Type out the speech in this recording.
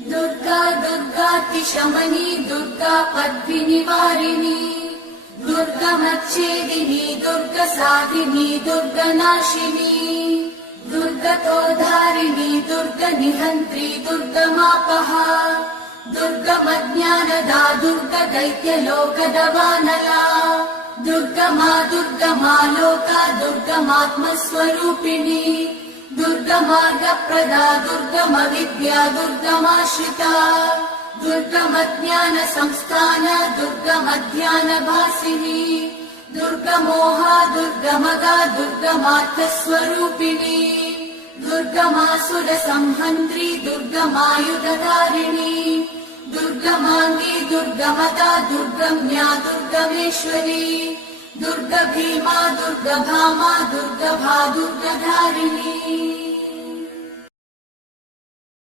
दुर्गा दुर्गातिशमनी दुर्गा पद्मिनिवारिणी दुर्गमच्छेदिनी दुर्गसाधिनी दुर्गनाशिनी दुर्गतोद्धारिणी दुर्गनिहन्त्री दुर्गमापहा दुर्गमज्ञानदा दुर्गदैत्यलोकदवानला दुर्गमा दुर्गमा लोका दुर्गमात्मस्वरूपिणी दुर्गमार्गप्रदा दुर्गमविद्या दुर्गमाश्रिता दुर्गमज्ञानसंस्थान दुर्गमध्यानभासिनी दुर्गमोहा दुर्गमगा दुर्गमार्थस्वरूपिणी दुर्गमासुरसंहन्त्री दुर्गमायुधधारिणी दुर्गमाङ्गी दुर्गमदा दुर्गम्या दुर्गमेश्वरी दुर्गभीमा दुर्गभामा दुर्गभा दुर्गधारिणी।